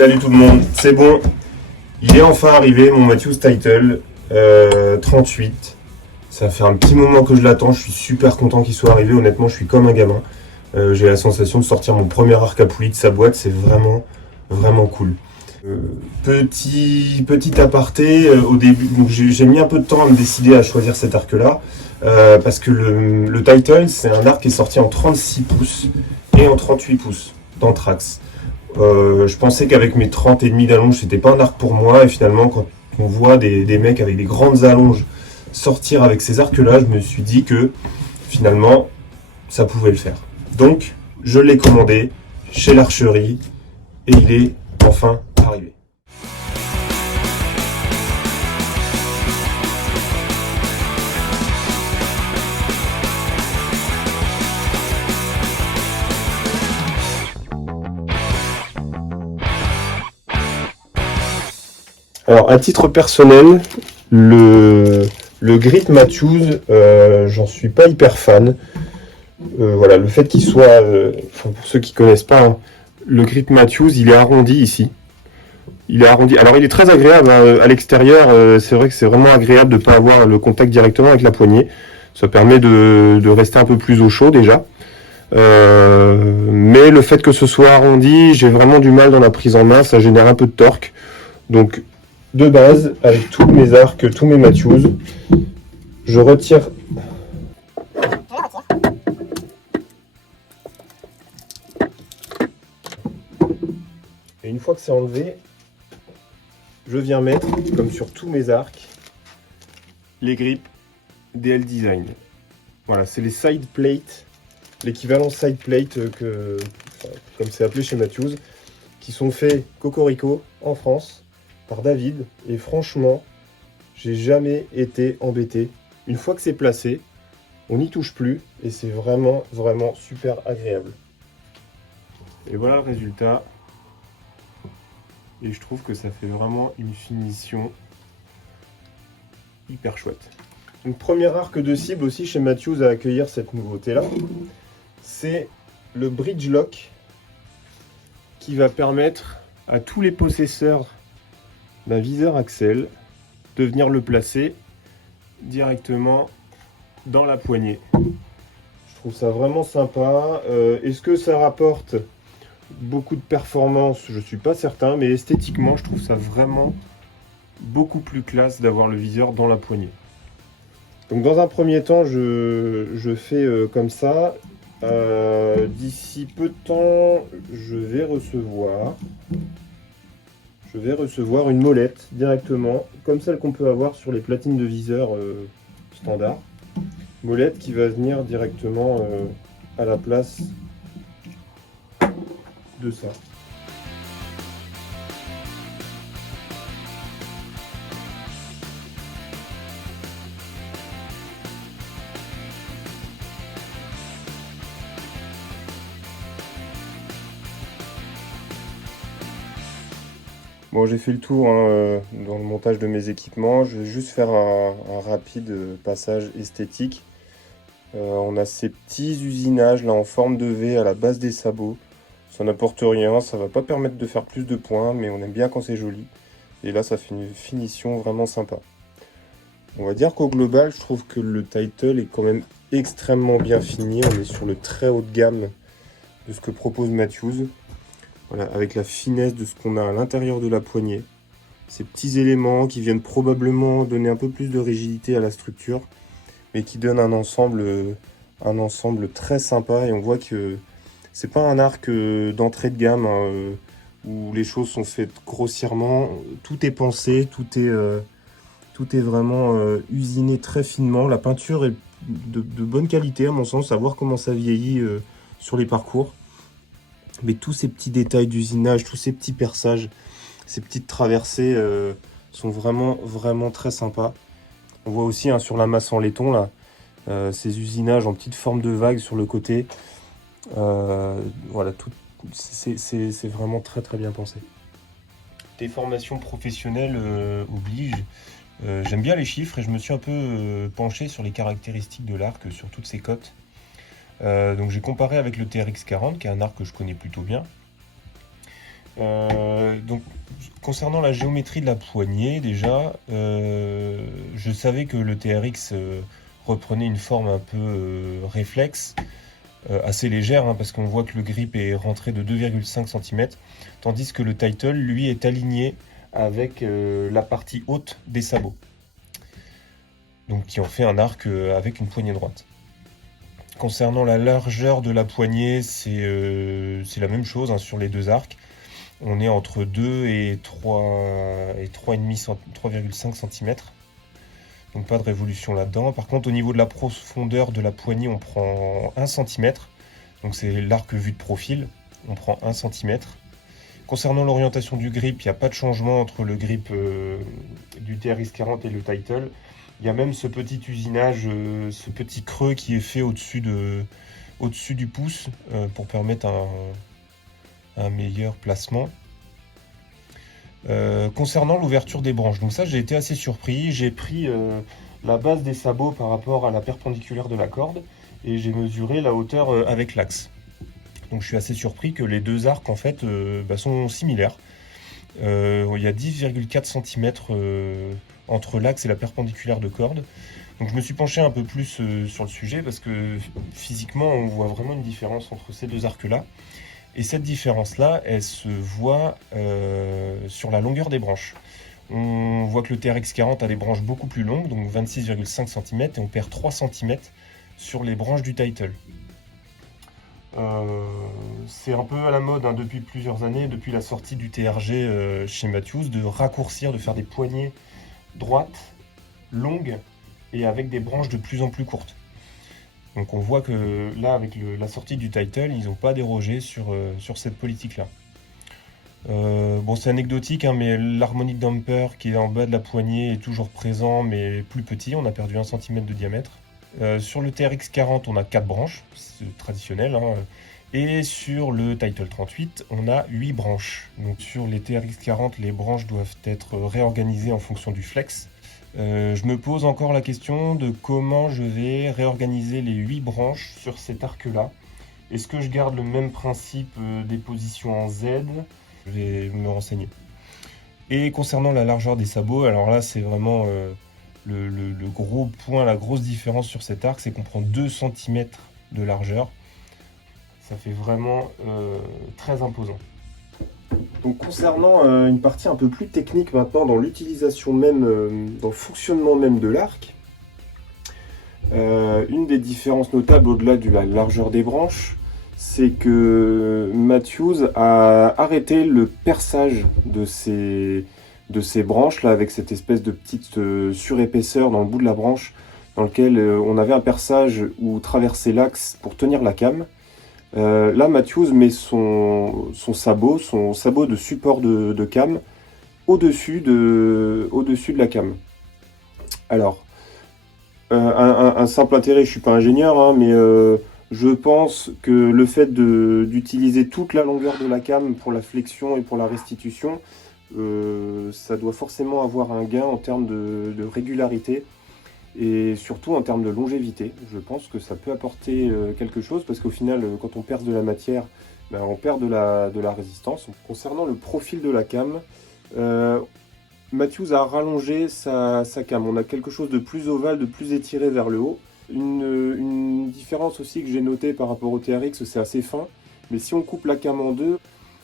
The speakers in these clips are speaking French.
Salut tout le monde, c'est bon, il est enfin arrivé mon Matthews Title 38. Ça fait un petit moment que je l'attends, je suis super content qu'il soit arrivé, honnêtement je suis comme un gamin. J'ai la sensation de sortir mon premier arc à poulie de sa boîte, c'est vraiment cool. Petit aparté, au début, donc j'ai mis un peu de temps à me décider à choisir cet arc là, parce que le Title c'est un arc qui est sorti en 36 pouces et en 38 pouces dans Trax. Je pensais qu'avec mes 30 et demi d'allonge, c'était pas un arc pour moi. Et finalement, quand on voit des mecs avec des grandes allonges sortir avec ces arcs-là, je me suis dit que finalement, ça pouvait le faire. Donc, je l'ai commandé chez l'Archerie et il est enfin arrivé. Alors, à titre personnel, le Grit Matthews, j'en suis pas hyper fan. Voilà, le fait qu'il soit, pour ceux qui connaissent pas, hein, le Grit Matthews, il est arrondi ici. Il est arrondi. Alors, il est très agréable hein, à l'extérieur. C'est vrai que c'est vraiment agréable de ne pas avoir le contact directement avec la poignée. Ça permet de rester un peu plus au chaud déjà. Mais le fait que ce soit arrondi, j'ai vraiment du mal dans la prise en main. Ça génère un peu de torque. Donc, de base, avec tous mes arcs, tous mes Matthews, je retire. Et une fois que c'est enlevé, je viens mettre, comme sur tous mes arcs, les grippes DL Design. Voilà, c'est les side plates, l'équivalent side plate comme c'est appelé chez Matthews, qui sont faits Cocorico en France par David. Et franchement, j'ai jamais été embêté. Une fois que c'est placé, on n'y touche plus et c'est vraiment super agréable. Et voilà le résultat. Et je trouve que ça fait vraiment une finition hyper chouette. Une première arc de cible aussi chez Matthews à accueillir cette nouveauté-là, c'est le Bridge Lock qui va permettre à tous les possesseurs d'un viseur Axel de venir le placer directement dans la poignée. Je trouve ça vraiment sympa. Est-ce que ça rapporte beaucoup de performance? Je ne suis pas certain, mais esthétiquement, je trouve ça vraiment beaucoup plus classe d'avoir le viseur dans la poignée. Donc dans un premier temps, je fais comme ça. D'ici peu de temps, je vais recevoir une molette directement, comme celle qu'on peut avoir sur les platines de viseur standard. Molette qui va venir directement à la place de ça. Bon, j'ai fait le tour hein, dans le montage de mes équipements. Je vais juste faire un rapide passage esthétique. On a ces petits usinages là en forme de V à la base des sabots. Ça n'apporte rien, ça va pas permettre de faire plus de points, mais on aime bien quand c'est joli. Et là, ça fait une finition vraiment sympa. On va dire qu'au global, je trouve que le Title est quand même extrêmement bien fini. On est sur le très haut de gamme de ce que propose Matthews. Voilà, avec la finesse de ce qu'on a à l'intérieur de la poignée. Ces petits éléments qui viennent probablement donner un peu plus de rigidité à la structure, mais qui donnent un ensemble très sympa. Et on voit que c'est pas un arc d'entrée de gamme hein, où les choses sont faites grossièrement. Tout est pensé, tout est vraiment usiné très finement. La peinture est de bonne qualité à mon sens, à voir comment ça vieillit sur les parcours. Mais tous ces petits détails d'usinage, tous ces petits perçages, ces petites traversées sont vraiment très sympas. On voit aussi hein, sur la masse en laiton, là, ces usinages en petite forme de vague sur le côté. Voilà, c'est vraiment très bien pensé. Des formations professionnelles obligent. J'aime bien les chiffres et je me suis un peu penché sur les caractéristiques de l'arc, sur toutes ses cotes. Donc j'ai comparé avec le TRX 40, qui est un arc que je connais plutôt bien. Donc, concernant la géométrie de la poignée, déjà, je savais que le TRX reprenait une forme un peu réflexe, assez légère, hein, parce qu'on voit que le grip est rentré de 2,5 cm, tandis que le Title, lui, est aligné avec la partie haute des sabots, donc qui en fait un arc avec une poignée droite. Concernant la largeur de la poignée, c'est la même chose, hein, sur les deux arcs. On est entre 2 et 3,5 cm. Donc pas de révolution là-dedans. Par contre, au niveau de la profondeur de la poignée, on prend 1 cm. Donc c'est l'arc vu de profil. On prend 1 cm. Concernant l'orientation du grip, il n'y a pas de changement entre le grip du TRX40 et le Title. Il y a même ce petit usinage, ce petit creux qui est fait au-dessus du pouce pour permettre un meilleur placement. Concernant l'ouverture des branches, donc ça j'ai été assez surpris. J'ai pris la base des sabots par rapport à la perpendiculaire de la corde et j'ai mesuré la hauteur avec l'axe. Donc je suis assez surpris que les deux arcs en fait sont similaires. Il y a 10,4 cm entre l'axe et la perpendiculaire de corde. Donc je me suis penché un peu plus sur le sujet parce que physiquement on voit vraiment une différence entre ces deux arcs-là. Et cette différence-là, elle se voit sur la longueur des branches. On voit que le TRX40 a des branches beaucoup plus longues, donc 26,5 cm, et on perd 3 cm sur les branches du Title. C'est un peu à la mode, hein, depuis plusieurs années, depuis la sortie du TRG chez Matthews, de raccourcir, de faire des poignées droites, longues, et avec des branches de plus en plus courtes. Donc on voit que là, avec la sortie du Title, ils n'ont pas dérogé sur cette politique-là. Bon, c'est anecdotique, hein, mais l'harmonic damper qui est en bas de la poignée est toujours présent, mais plus petit. On a perdu 1 cm de diamètre. Sur le TRX40, on a 4 branches, c'est traditionnel, hein. Et sur le Title 38, on a 8 branches. Donc sur les TRX40, les branches doivent être réorganisées en fonction du flex. Je me pose encore la question de comment je vais réorganiser les 8 branches sur cet arc-là. Est-ce que je garde le même principe des positions en Z? Je vais me renseigner. Et concernant la largeur des sabots, alors là c'est vraiment le gros point, la grosse différence sur cet arc, c'est qu'on prend 2 cm de largeur. Ça fait vraiment très imposant. Donc concernant une partie un peu plus technique maintenant dans l'utilisation même, dans le fonctionnement même de l'arc, une des différences notables au-delà de la largeur des branches, c'est que Matthews a arrêté le perçage de ces branches là avec cette espèce de petite surépaisseur dans le bout de la branche dans lequel on avait un perçage où traversait l'axe pour tenir la came. Là, Matthews met son sabot de support de came au-dessus de la came. Alors, un simple intérêt, je ne suis pas ingénieur, hein, mais je pense que le fait d'utiliser toute la longueur de la came pour la flexion et pour la restitution, ça doit forcément avoir un gain en termes de régularité. Et surtout en termes de longévité, je pense que ça peut apporter quelque chose parce qu'au final, quand on perce de la matière, on perd de la résistance. Concernant le profil de la came, Matthews a rallongé sa came. On a quelque chose de plus ovale, de plus étiré vers le haut. Une différence aussi que j'ai notée par rapport au TRX, c'est assez fin. Mais si on coupe la came en deux,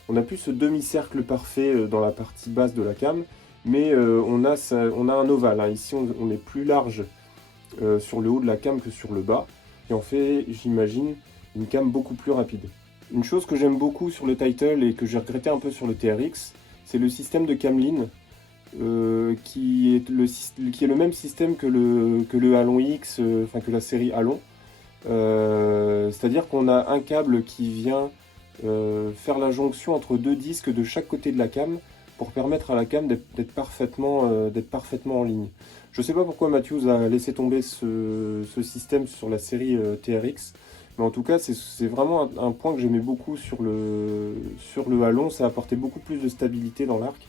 on a plus ce demi-cercle parfait dans la partie basse de la came. Mais on a un ovale, hein. Ici, on est plus large sur le haut de la came que sur le bas. Et on fait, j'imagine, une came beaucoup plus rapide. Une chose que j'aime beaucoup sur le Title et que j'ai regretté un peu sur le TRX, c'est le système de cameline qui est le même système que le Allon X, que la série Allon. C'est-à-dire qu'on a un câble qui vient faire la jonction entre deux disques de chaque côté de la came pour permettre à la came d'être parfaitement en ligne. Je ne sais pas pourquoi Matthews a laissé tomber ce système sur la série TRX, mais en tout cas c'est vraiment un point que j'aimais beaucoup sur le Allon. Ça apportait beaucoup plus de stabilité dans l'arc,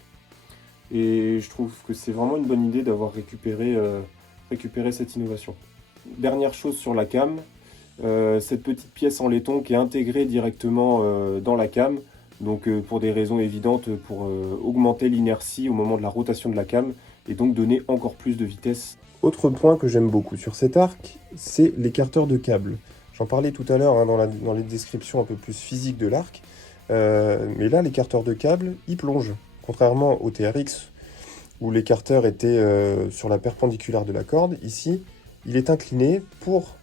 et je trouve que c'est vraiment une bonne idée d'avoir récupéré cette innovation. Dernière chose sur la came, cette petite pièce en laiton qui est intégrée directement dans la came Donc pour des raisons évidentes, pour augmenter l'inertie au moment de la rotation de la came et donc donner encore plus de vitesse. Autre point que j'aime beaucoup sur cet arc, c'est l'écarteur de câble. J'en parlais tout à l'heure hein, dans les descriptions un peu plus physiques de l'arc. Mais là, l'écarteur de câble, il plonge. Contrairement au TRX, où l'écarteur était sur la perpendiculaire de la corde, ici, il est incliné pour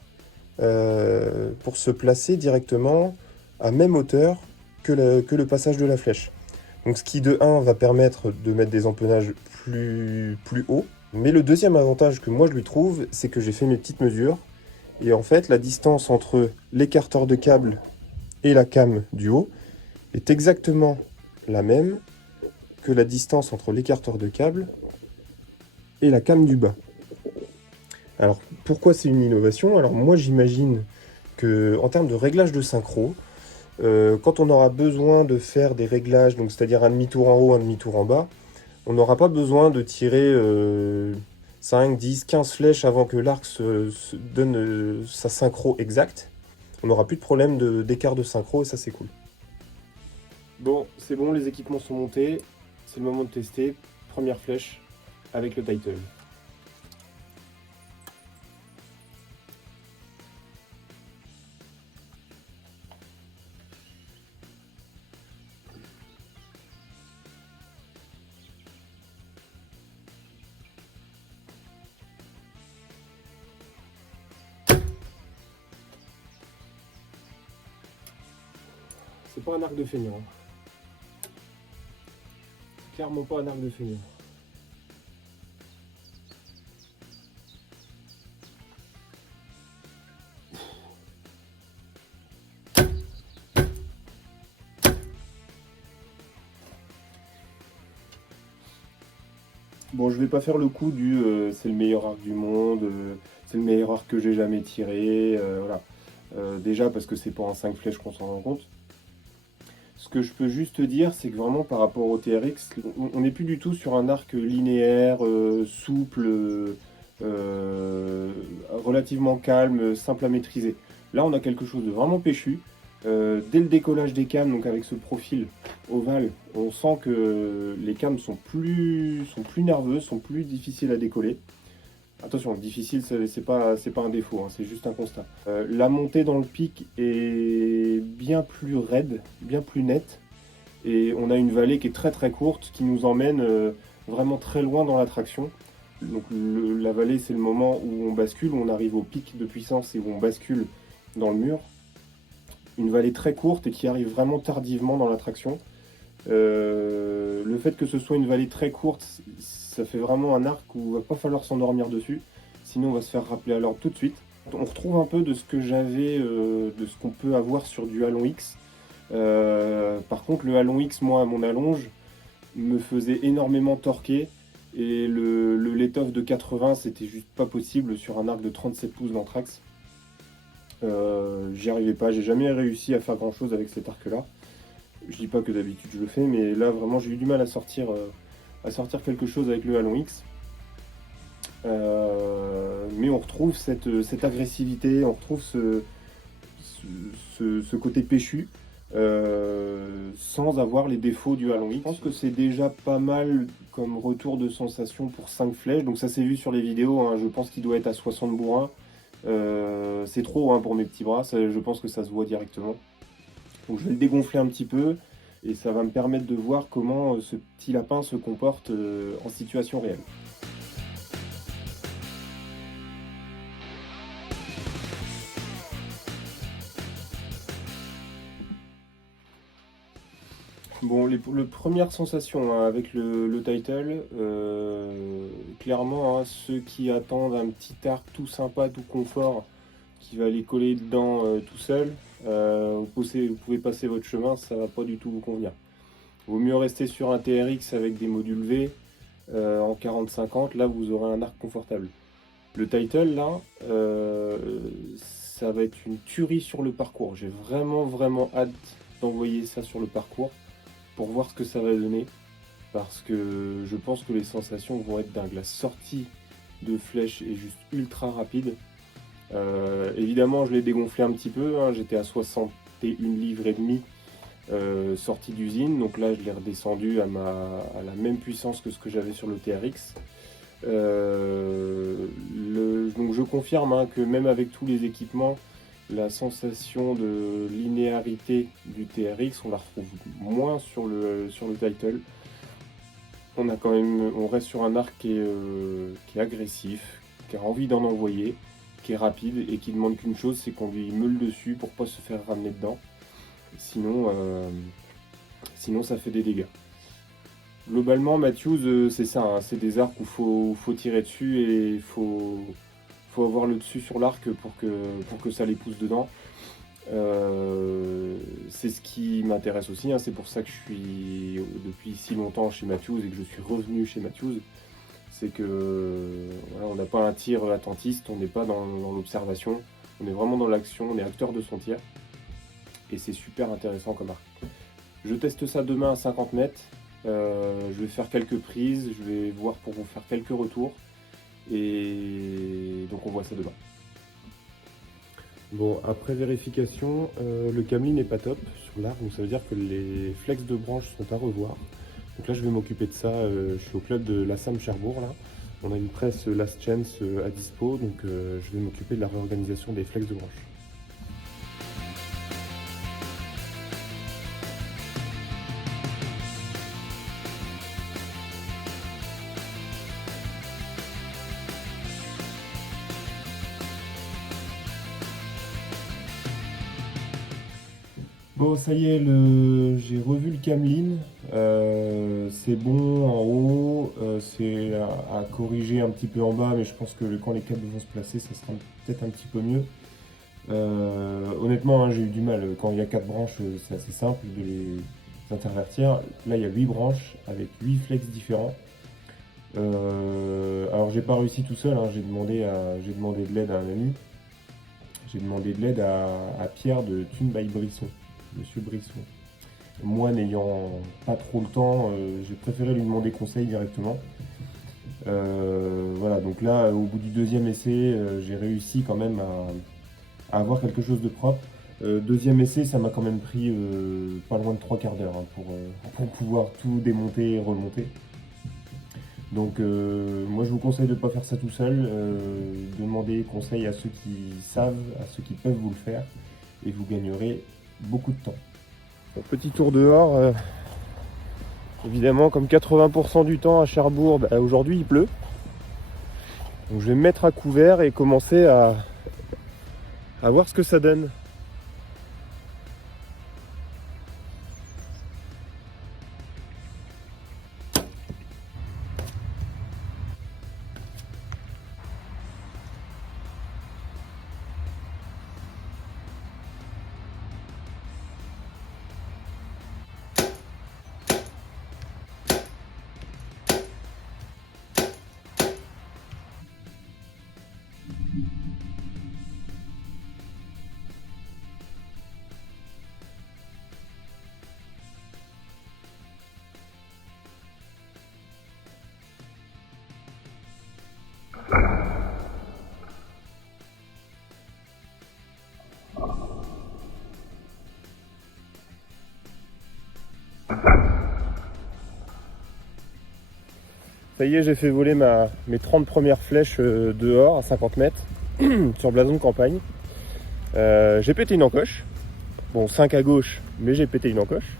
se placer directement à même hauteur que le passage de la flèche. Donc ce qui de 1 va permettre de mettre des empennages plus hauts. Mais le deuxième avantage que moi je lui trouve, c'est que j'ai fait mes petites mesures. Et en fait, la distance entre l'écarteur de câble et la came du haut est exactement la même que la distance entre l'écarteur de câble et la came du bas. Alors pourquoi c'est une innovation? Alors moi j'imagine que en termes de réglage de synchro, quand on aura besoin de faire des réglages, donc c'est-à-dire un demi-tour en haut, un demi-tour en bas, on n'aura pas besoin de tirer 5, 10, 15 flèches avant que l'arc se donne sa synchro exacte. On n'aura plus de problème d'écart de synchro et ça c'est cool. Bon, c'est bon, les équipements sont montés. C'est le moment de tester. Première flèche avec le title. C'est pas un arc de feignant. Clairement pas un arc de feignant. Bon, je vais pas faire le coup du c'est le meilleur arc du monde, c'est le meilleur arc que j'ai jamais tiré, voilà. Déjà parce que c'est pas en 5 flèches qu'on s'en rend compte. Ce que je peux juste dire, c'est que vraiment par rapport au TRX, on n'est plus du tout sur un arc linéaire, souple, relativement calme, simple à maîtriser. Là, on a quelque chose de vraiment péchu. Dès le décollage des cames, donc avec ce profil ovale, on sent que les cames sont plus nerveuses, sont plus difficiles à décoller. Attention, difficile, c'est pas un défaut, hein, c'est juste un constat. La montée dans le pic est bien plus raide, bien plus nette, et on a une vallée qui est très très courte, qui nous emmène vraiment très loin dans la traction. Donc la vallée, c'est le moment où on bascule, où on arrive au pic de puissance et où on bascule dans le mur. Une vallée très courte et qui arrive vraiment tardivement dans la traction. Le fait que ce soit une vallée très courte, ça fait vraiment un arc où il va pas falloir s'endormir dessus, sinon on va se faire rappeler à l'ordre tout de suite. On retrouve un peu de ce que j'avais, de ce qu'on peut avoir sur du Allon X. Par contre, le Allon X, moi, à mon allonge, me faisait énormément torquer, et le let-off de 80, c'était juste pas possible sur un arc de 37 pouces d'Anthrax. J'y arrivais pas, j'ai jamais réussi à faire grand chose avec cet arc là. Je dis pas que d'habitude je le fais, mais là vraiment j'ai eu du mal à sortir quelque chose avec le Allon X. Mais on retrouve cette agressivité, on retrouve ce côté péchu, sans avoir les défauts du Allon X. Je pense que c'est déjà pas mal comme retour de sensation pour 5 flèches, donc ça s'est vu sur les vidéos, hein. Je pense qu'il doit être à 60 bourrins. C'est trop hein, pour mes petits bras, je pense que ça se voit directement. Donc je vais le dégonfler un petit peu et ça va me permettre de voir comment ce petit lapin se comporte en situation réelle. Bon, les premières sensations hein, avec le title, clairement, hein, ceux qui attendent un petit arc tout sympa, tout confort, qui va aller coller dedans tout seul, vous pouvez passer votre chemin, ça va pas du tout vous convenir. Vaut mieux rester sur un TRX avec des modules V en 40-50, là vous aurez un arc confortable. Le title là, ça va être une tuerie sur le parcours. J'ai vraiment hâte d'envoyer ça sur le parcours pour voir ce que ça va donner, parce que je pense que les sensations vont être dingues. La sortie de flèche est juste ultra rapide. Évidemment je l'ai dégonflé un petit peu, hein, j'étais à 61 livres et demi sorti d'usine. Donc là, je l'ai redescendu à la même puissance que ce que j'avais sur le TRX. Donc je confirme hein, que même avec tous les équipements, la sensation de linéarité du TRX, on la retrouve moins sur le Title. On reste sur un arc qui est agressif, qui a envie d'en envoyer, qui est rapide et qui demande qu'une chose, c'est qu'on lui meule dessus pour pas se faire ramener dedans. Sinon ça fait des dégâts. Globalement, Matthews, c'est ça, hein, c'est des arcs où faut tirer dessus et il faut avoir le dessus sur l'arc pour que ça les pousse dedans. C'est ce qui m'intéresse aussi, hein, c'est pour ça que je suis depuis si longtemps chez Matthews et que je suis revenu chez Matthews. C'est que voilà, on n'a pas un tir attentiste, on n'est pas dans l'observation, on est vraiment dans l'action, on est acteur de son tir. Et c'est super intéressant comme arc. Je teste ça demain à 50 mètres. Je vais faire quelques prises, je vais voir pour vous faire quelques retours. Et donc on voit ça demain. Bon, après vérification, le Camlin n'est pas top sur l'arc, donc ça veut dire que les flex de branches sont à revoir. Donc là je vais m'occuper de ça, je suis au club de la Sam Cherbourg là. On a une presse Last Chance à dispo, donc je vais m'occuper de la réorganisation des flex de branches. Bon, ça y est, j'ai revu le Camlin. C'est bon en haut, c'est à corriger un petit peu en bas, mais je pense que quand les câbles vont se placer, ça sera peut-être un petit peu mieux. Honnêtement, hein, j'ai eu du mal. Quand il y a 4 branches, c'est assez simple de les intervertir. Là, il y a 8 branches avec 8 flex différents. Alors, j'ai pas réussi tout seul, hein, j'ai demandé de l'aide à un ami. J'ai demandé de l'aide à Pierre de Thune by Brisson. Monsieur Brisson. Moi, n'ayant pas trop le temps, j'ai préféré lui demander conseil directement. Voilà, donc là, au bout du deuxième essai, j'ai réussi quand même à avoir quelque chose de propre. Deuxième essai, ça m'a quand même pris pas loin de 3/4 d'heure hein, pour pouvoir tout démonter et remonter. Donc moi je vous conseille de ne pas faire ça tout seul, demandez conseil à ceux qui savent, à ceux qui peuvent vous le faire, et vous gagnerez beaucoup de temps. Bon, petit tour dehors, évidemment comme 80% du temps à Cherbourg, aujourd'hui il pleut. Donc je vais me mettre à couvert et commencer à voir ce que ça donne. Ça y est, j'ai fait voler mes 30 premières flèches dehors à 50 mètres sur blason de campagne. J'ai pété une encoche. Bon, 5 à gauche, mais j'ai pété une encoche.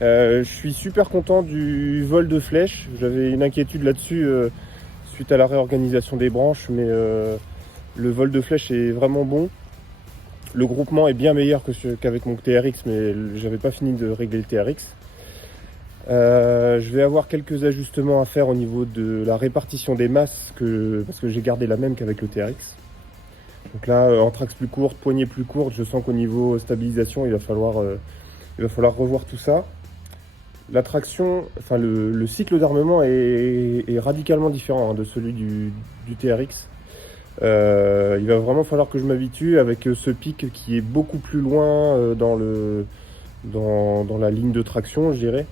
Je suis super content du vol de flèches. J'avais une inquiétude là-dessus suite à la réorganisation des branches, mais le vol de flèches est vraiment bon. Le groupement est bien meilleur qu'avec mon TRX, mais j'avais pas fini de régler le TRX. Je vais avoir quelques ajustements à faire au niveau de la répartition des masses, parce que j'ai gardé la même qu'avec le TRX. Donc là, anthrax plus courte, poignée plus courte, je sens qu'au niveau stabilisation, il va falloir revoir tout ça. La traction, enfin le cycle d'armement est radicalement différent hein, de celui du TRX. Il va vraiment falloir que je m'habitue avec ce pic qui est beaucoup plus loin dans la ligne de traction, je dirais.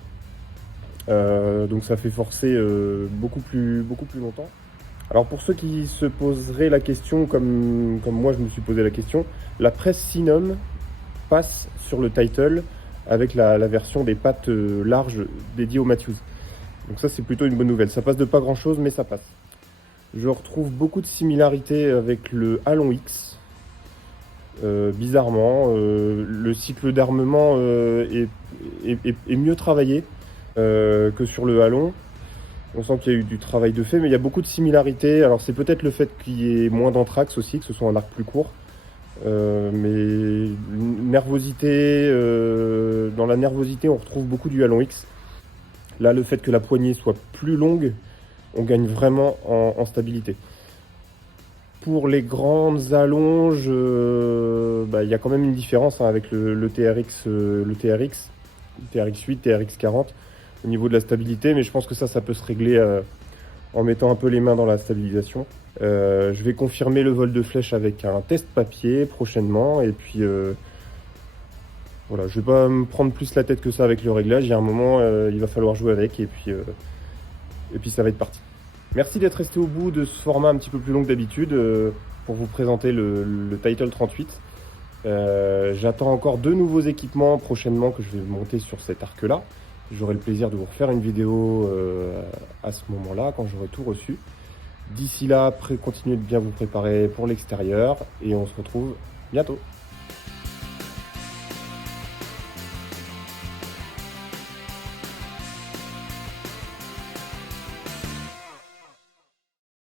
Donc ça fait forcer beaucoup plus longtemps. Alors pour ceux qui se poseraient la question, comme moi je me suis posé la question, la presse Sinom passe sur le Title avec la version des pattes larges dédiées au Matthews. Donc ça, c'est plutôt une bonne nouvelle. Ça passe de pas grand-chose, mais ça passe. Je retrouve beaucoup de similarités avec le Halon X. Bizarrement, le cycle d'armement est mieux travaillé que sur le Halon. On sent qu'il y a eu du travail de fait, mais il y a beaucoup de similarités. Alors c'est peut-être le fait qu'il y ait moins d'anthrax aussi, que ce soit un arc plus court. Mais nervosité, dans la nervosité, on retrouve beaucoup du Halon X. Là, le fait que la poignée soit plus longue, on gagne vraiment en stabilité. Pour les grandes allonges, il y a quand même une différence avec le TRX, TRX8, TRX40 au niveau de la stabilité, mais je pense que ça peut se régler en mettant un peu les mains dans la stabilisation. Je vais confirmer le vol de flèche avec un test papier prochainement, et puis voilà, je vais pas me prendre plus la tête que ça avec le réglage. Il y a un moment, il va falloir jouer avec, et puis ça va être parti. Merci d'être resté au bout de ce format un petit peu plus long que d'habitude pour vous présenter le Title 38. J'attends encore 2 nouveaux équipements prochainement que je vais monter sur cet arc-là. J'aurai le plaisir de vous refaire une vidéo à ce moment-là, quand j'aurai tout reçu. D'ici là, continuez de bien vous préparer pour l'extérieur et on se retrouve bientôt.